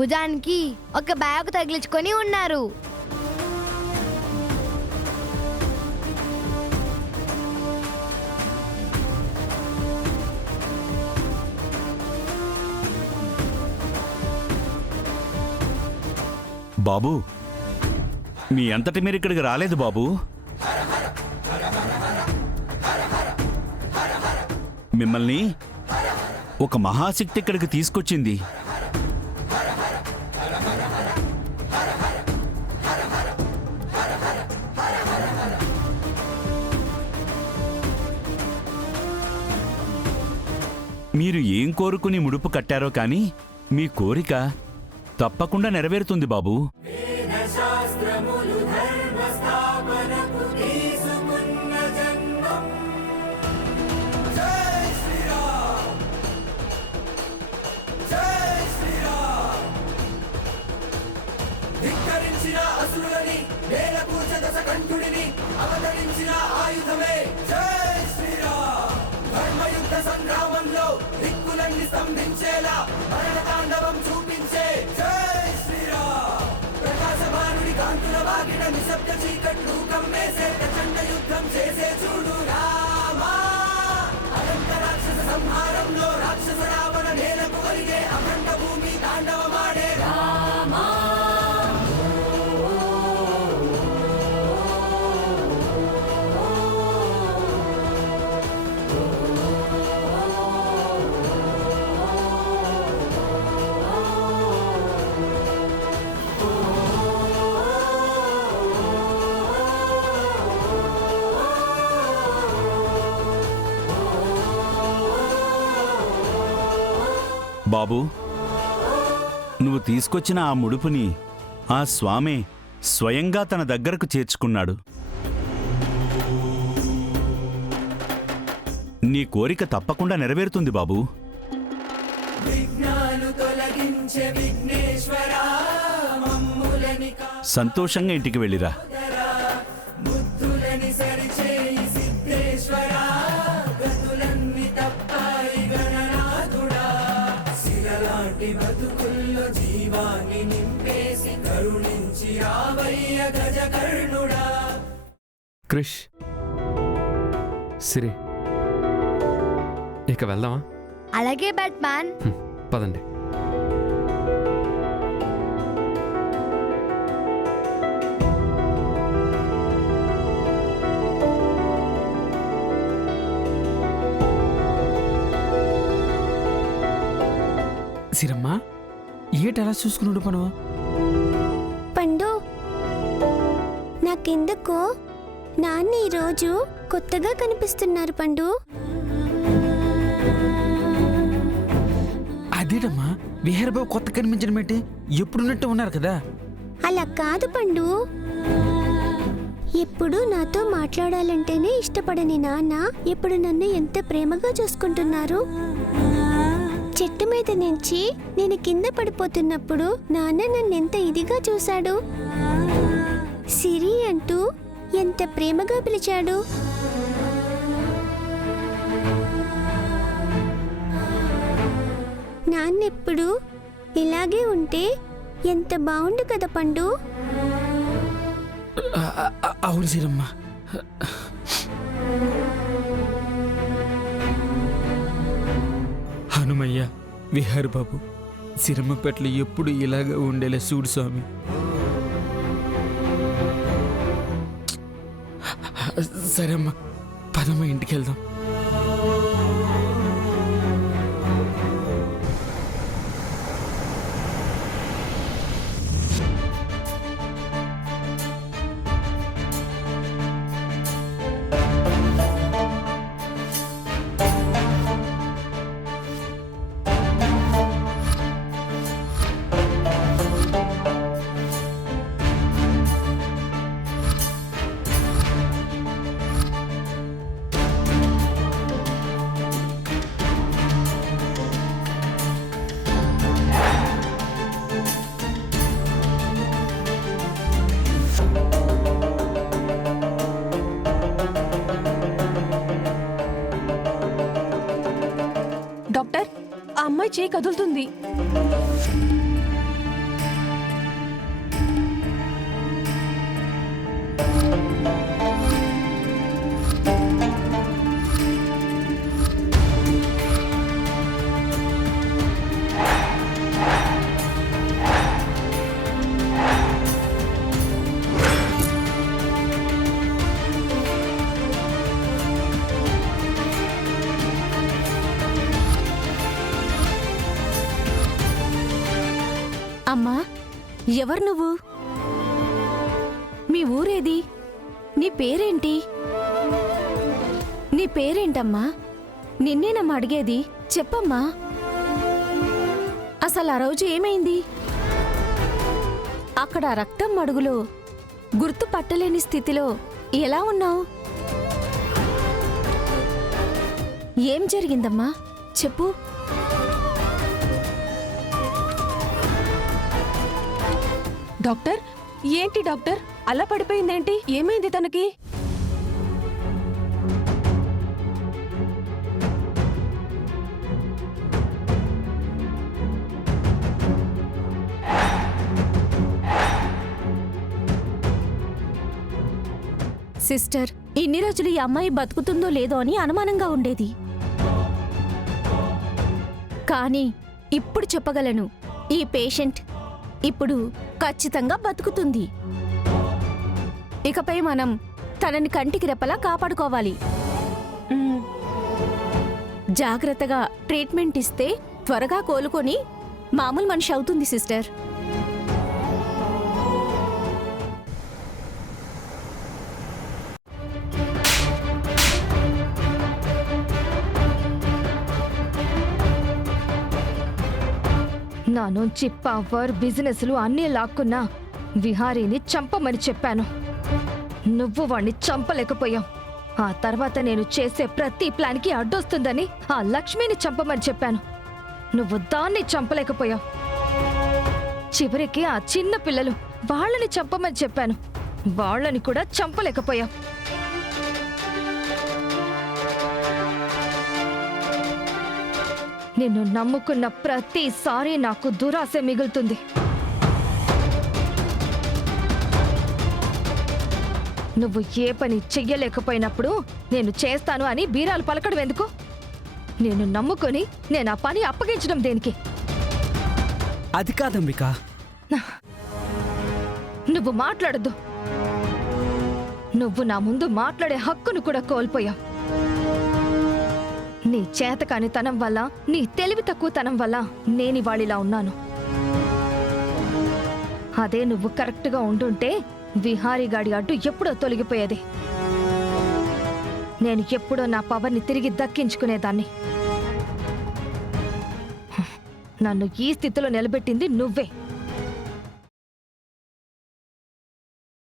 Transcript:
భుజానికి ఒక బ్యాగ్ తగిలించుకొని ఉన్నారు. బాబు, మీ అంతటి మీరు ఇక్కడికి రాలేదు బాబు. మిమ్మల్ని ఒక మహాశక్తి ఇక్కడికి తీసుకొచ్చింది. మీరు ఏం కోరుకుని ముడుపు కట్టారో కానీ మీ కోరిక తప్పకుండా నెరవేరుతుంది బాబు. సంగ్రామంలో దిక్కులన్నీ స్తంభించేలా మరణతాండవం చూపించే జై శ్రీరామ్. ప్రకాశమానుడి కాంతుల వాగిన నిశ్శబ్ద చీకట్లు కమ్మేసే ప్రచండ యుద్ధం చేసే చూడు రామా. అనంత రాక్షస సంహారంలో రాక్షస రావణ నేలకు ఒరిగే అఖండ భూమి తాండవమాడే రామా. బాబు, నువ్వు తీసుకొచ్చిన ఆ ముడుపుని ఆ స్వామే స్వయంగా తన దగ్గరకు చేర్చుకున్నాడు. నీ కోరిక తప్పకుండా నెరవేరుతుంది బాబు. సంతోషంగా ఇంటికి వెళ్ళిరా. బతుకుల్లో జీవాన్ని నింపేసి కరుణించి రావయ్య గజకర్ణుడా. క్రిష్, సిరి, ఇక వెళ్దామా? అలాగే బ్యాట్మ్యాన్. పదండి. సిరమ్మా, ఏటలా చూసుకున్నాడు పను? పండు, నాకెందుకో నాన్న ఈరోజు కొత్తగా కనిపిస్తున్నారు పండు. అదేటమ్మా, విహారబాబు కొత్త కనిపించడం ఏంటి? ఎప్పుడున్నట్టు ఉన్నారు కదా. అలా కాదు పండు, ఎప్పుడు నాతో మాట్లాడాలంటేనే ఇష్టపడని నాన్న ఇప్పుడు నన్ను ఎంత ప్రేమగా చూసుకుంటున్నారు. చెట్టు మీద నుంచి నేను కింద పడిపోతున్నప్పుడు నాన్న నన్ను ఎంత ఇదిగా చూశాడు. సిరి అంటూ ఎంత ప్రేమగా పిలిచాడు. నాన్నెప్పుడు ఇలాగే ఉంటే ఎంత బాగుండు కదా పండు. అవును సిరమ్మా. హనుమయ్య, విహార్ బాబు, సిరమ్మ పట్ల ఎప్పుడు ఇలాగా ఉండేలా చూడు స్వామి. సరే అమ్మా, పదమ్మ ఇంటికి వెళ్దాం. డాక్టర్, ఆ అమ్మాయి చేయి కదులుతుంది. అమ్మా, ఎవరు నువ్వు? మీ ఊరేది? నీ పేరేంటి? నీ పేరేంటమ్మా? నిన్నేనమ్మా అడిగేది, చెప్పమ్మా. అసలు ఆ రోజు ఏమైంది? అక్కడ రక్తం మడుగులో గుర్తు పట్టలేని స్థితిలో ఎలా ఉన్నావు? ఏం జరిగిందమ్మా, చెప్పు. డాక్టర్, ఏంటి డాక్టర్ అలా పడిపోయిందేంటి? ఏమైంది తనకి? సిస్టర్, ఇన్ని రోజులు ఈ అమ్మాయి బతుకుతుందో లేదో అని అనుమానంగా ఉండేది. కానీ ఇప్పుడు చెప్పగలను, ఈ పేషెంట్ ఇప్పుడు ఖచ్చితంగా బతుకుతుంది. ఇకపై మనం తనని కంటికి రెప్పలా కాపాడుకోవాలి. జాగ్రత్తగా ట్రీట్మెంట్ ఇస్తే త్వరగా కోలుకొని మామూలు మనిషి అవుతుంది సిస్టర్. నా నుంచి పవర్ బిజినెస్లు అన్నీ లాక్కున్నా విహారీని చంపమని చెప్పాను. నువ్వు వాణ్ణి చంపలేకపోయావు. ఆ తర్వాత నేను చేసే ప్రతి ప్లాన్కి అడ్డొస్తుందని ఆ లక్ష్మిని చంపమని చెప్పాను. నువ్వు దాన్ని చంపలేకపోయావు. చివరికి ఆ చిన్న పిల్లలు వాళ్ళని చంపమని చెప్పాను. వాళ్ళని కూడా చంపలేకపోయావు. నిన్ను నమ్ముకున్న ప్రతిసారి నాకు దురాశ మిగులుతుంది. నువ్వు ఏ పని చెయ్యలేకపోయినప్పుడు నేను చేస్తాను అని బీరాలు పలకడం ఎందుకు? నేను నమ్ముకొని నేను ఆ పని అప్పగించడం దేనికి? అది కాదంబిక. నువ్వు మాట్లాడద్దు. నువ్వు నా ముందు మాట్లాడే హక్కును కూడా కోల్పోయావు. నీ చేతకానితనం వల్ల, నీ తెలివి తక్కువతనం వల్ల నేనివాళిలా ఉన్నాను. అదే నువ్వు కరెక్ట్గా ఉండుంటే విహారీగాడి అడ్డు ఎప్పుడో తొలగిపోయేది. నేను ఎప్పుడో నా పవర్ని తిరిగి దక్కించుకునేదాన్ని. నన్ను ఈ స్థితిలో నిలబెట్టింది నువ్వే.